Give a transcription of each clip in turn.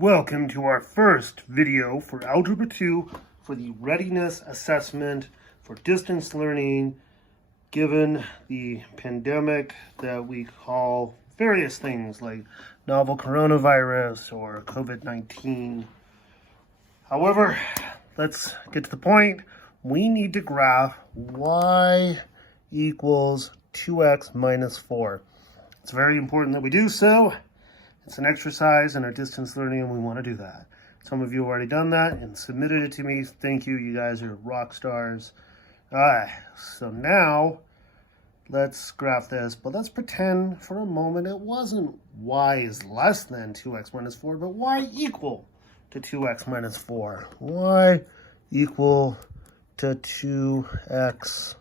Welcome to our first video for Algebra 2 for the readiness assessment for distance learning given the pandemic that we call various things like novel coronavirus or COVID-19. However, let's get to the point. We need to graph y equals 2x minus 4. It's very important that we do so. It's an exercise in our distance learning, and we want to do that. Some of you have already done that and submitted it to me. Thank you. You guys are rock stars. All right, so now let's graph this, but let's pretend for a moment it wasn't y is less than 2x minus 4, but y equal to 2x minus 4. Y equal to 2x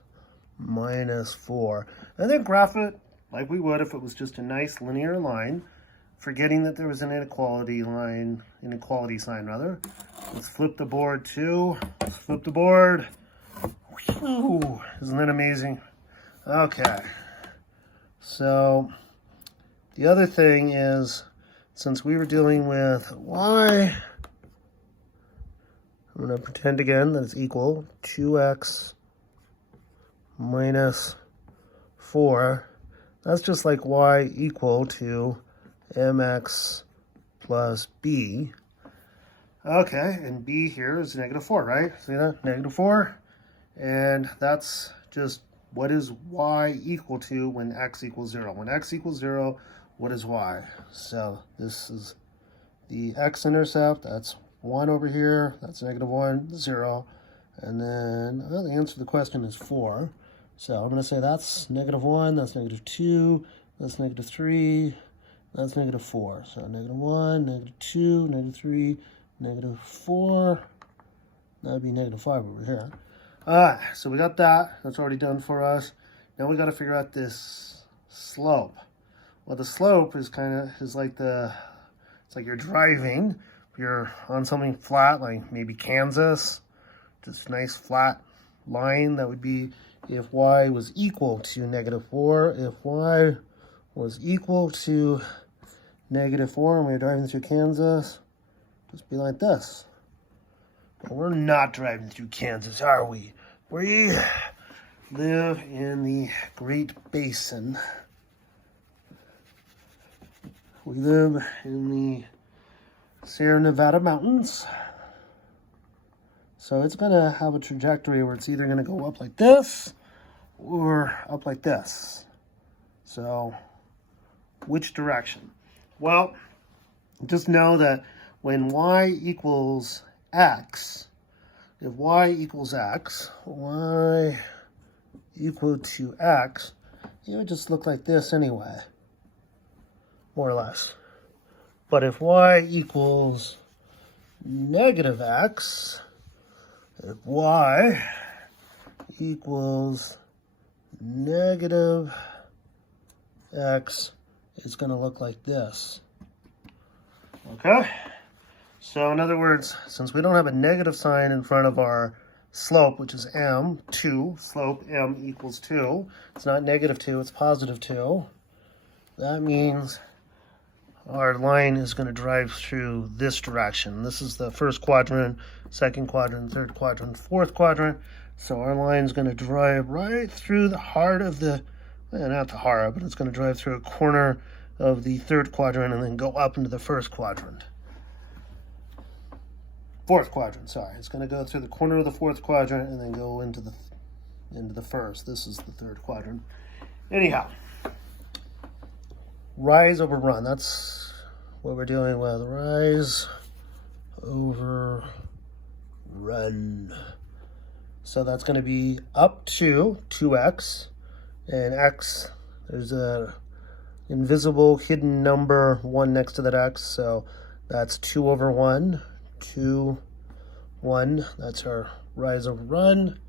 minus 4. And then graph it like we would if it was just a nice linear line, forgetting that there was an inequality sign rather. Let's flip the board too. Let's flip the board. Whew, isn't that amazing? Okay. So the other thing is, since we were dealing with y, I'm going to pretend again that it's equal 2x minus 4. That's just like y equal to mx plus b. Okay, and b here is negative 4, right? See that? Negative 4. And that's just what is y equal to when x equals 0. When x equals 0, what is y? So this is the x-intercept. That's 1 over here. That's negative 1, 0. And then the answer to the question is 4. So I'm going to say that's negative 1, that's negative 2, that's negative 3, that's negative 4. So negative 1, negative 2, negative 3, negative 4. That would be negative 5 over here. All right, so we got that. That's already done for us. Now we got to figure out this slope. Well, the slope is it's like you're driving. You're on something flat, like maybe Kansas. Just nice flat line. That would be if y was equal to negative 4. If y was equal to negative 4 and we're driving through Kansas, just be like this. But we're not driving through Kansas, are we? We live in the Great Basin. We live in the Sierra Nevada mountains. So it's going to have a trajectory where it's either going to go up like this or up like this. So which direction? Well, just know that when y equals x, if y equals x, y equal to x, it would just look like this anyway, more or less. But if y equals negative x, if y equals negative x, it's going to look like this. Okay? So in other words, since we don't have a negative sign in front of our slope, which is m, 2, slope m equals 2. It's not negative 2, it's positive 2. That means our line is going to drive through this direction. This is the first quadrant, second quadrant, third quadrant, fourth quadrant. So our line is going to drive right through the heart of the, well, not the heart, but it's going to drive through a corner of the third quadrant and then go up into the fourth quadrant, sorry. It's going to go through the corner of the fourth quadrant and then go into the first. This is the third quadrant. Anyhow, rise over run. That's what we're dealing with. Rise over run. So that's going to be up to 2x, and x, there's a invisible hidden number 1 next to that x, so that's 2 over 1, 2, 1. That's our rise over run.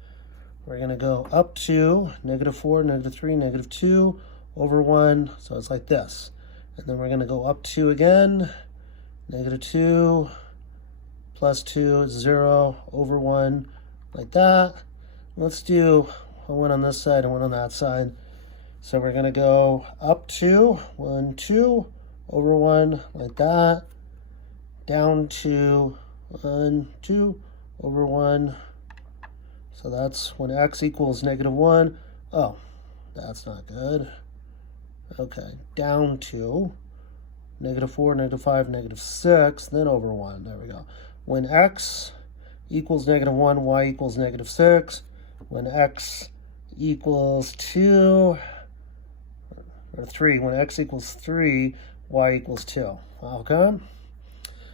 We're going to go up to negative 4, negative 3, negative 2 over 1, so it's like this. And then we're going to go up 2 again, negative 2 plus 2 is 0 over 1, like that. Let's do one on this side and one on that side. So we're going to go up 2, 1, 2, over 1, like that. down to 1, 2 over 1. So that's when x equals -1. Oh, that's not good. Okay, down to -4, -5, -6, then over 1. There we go. When x equals -1, y equals -6. When x equals 2, or 3, when x equals 3, y equals 2. Okay?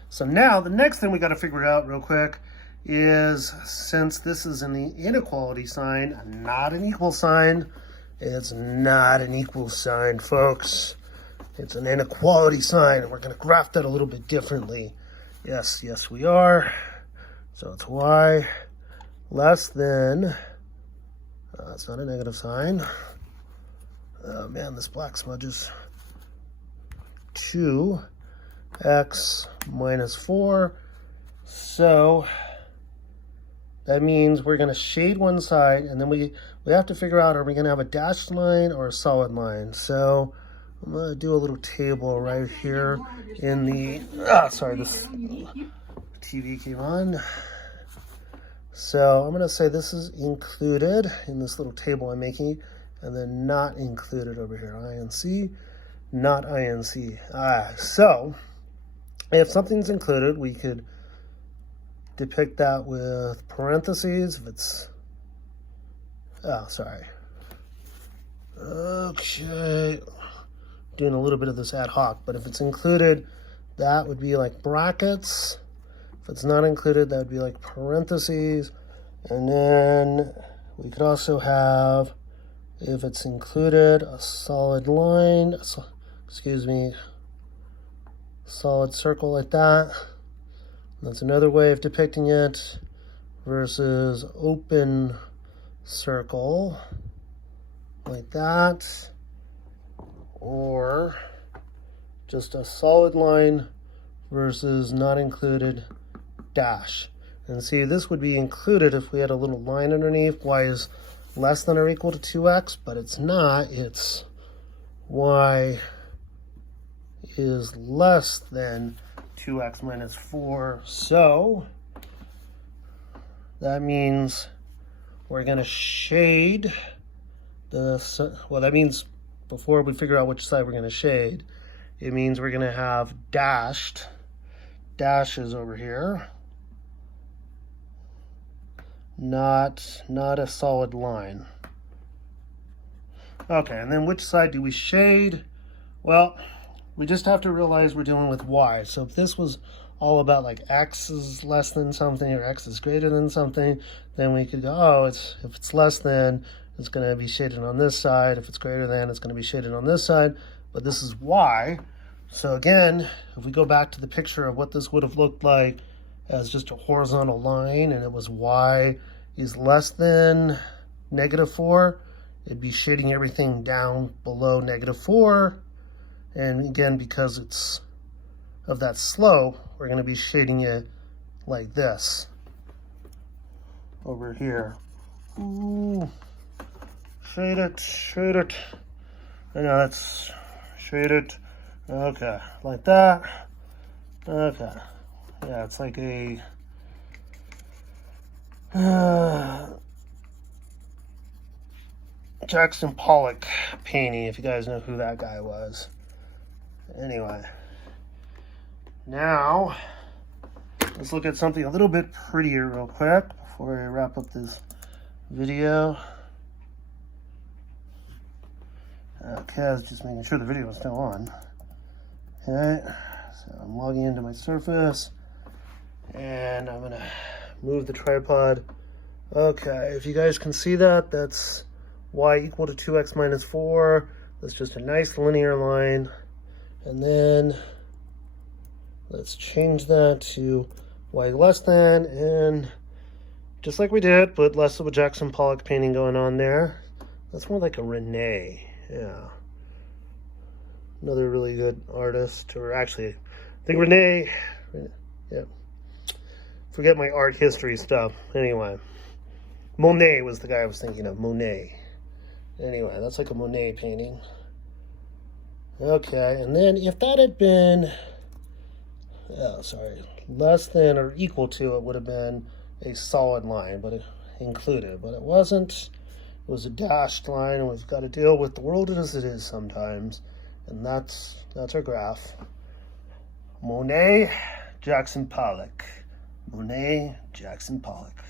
So now the next thing we got to figure out real quick is, since this is an inequality sign, not an equal sign, it's not an equal sign, folks. It's an inequality sign, and we're going to graph that a little bit differently. Yes, we are. So it's y less than, it's not a negative sign. Oh man, this black smudges. 2x minus 4. So that means we're going to shade one side, and then we have to figure out, are we going to have a dashed line or a solid line? So I'm going to do a little table right here in the, sorry, this TV came on. So I'm going to say this is included in this little table I'm making, and then not included over here. INC, not INC. So if something's included, we could depict that with parentheses. If it's, okay, doing a little bit of this ad hoc, but if it's included, that would be like brackets. If it's not included, that would be like parentheses. And then we could also have, if it's included, a solid line, solid circle like that. That's another way of depicting it, versus open circle like that, or just a solid line versus not included dash. And see, this would be included if we had a little line underneath. Y is less than or equal to 2x, but it's not. It's y is less than 2x minus 4. So that means we're going to shade the, well, that means before we figure out which side we're going to shade, it means we're going to have dashes over here, not a solid line. Okay, and then which side do we shade? Well, we just have to realize we're dealing with y. So if this was all about like x is less than something or x is greater than something, then we could go, oh, if it's less than, it's going to be shaded on this side. If it's greater than, it's going to be shaded on this side. But this is y. So again, if we go back to the picture of what this would have looked like as just a horizontal line, and it was y is less than -4, it'd be shading everything down below -4. And again, because it's of that slope, we're going to be shading it like this over here. Ooh, shade it. I know, that's shade it. Okay, like that. Okay. Yeah, it's like a Jackson Pollock painting, if you guys know who that guy was. Anyway, now let's look at something a little bit prettier real quick before I wrap up this video. Okay, I was just making sure the video was still on. Okay, so I'm logging into my Surface, and I'm gonna move the tripod. Okay, if you guys can see that, that's y equal to 2x minus 4. That's just a nice linear line. And then let's change that to y less than, and just like we did, but less of a Jackson Pollock painting going on there. That's more like a Rene, yeah. Another really good artist, or actually, I think Rene, yeah. Forget my art history stuff. Anyway, Monet was the guy I was thinking of, Monet. Anyway, that's like a Monet painting. Okay, and then if that had been yeah, sorry, less than or equal to, it would have been a solid line, but it included, but it wasn't. It was a dashed line, and we've got to deal with the world as it is sometimes, and that's our graph. Monet, Jackson Pollock. Monet, Jackson Pollock.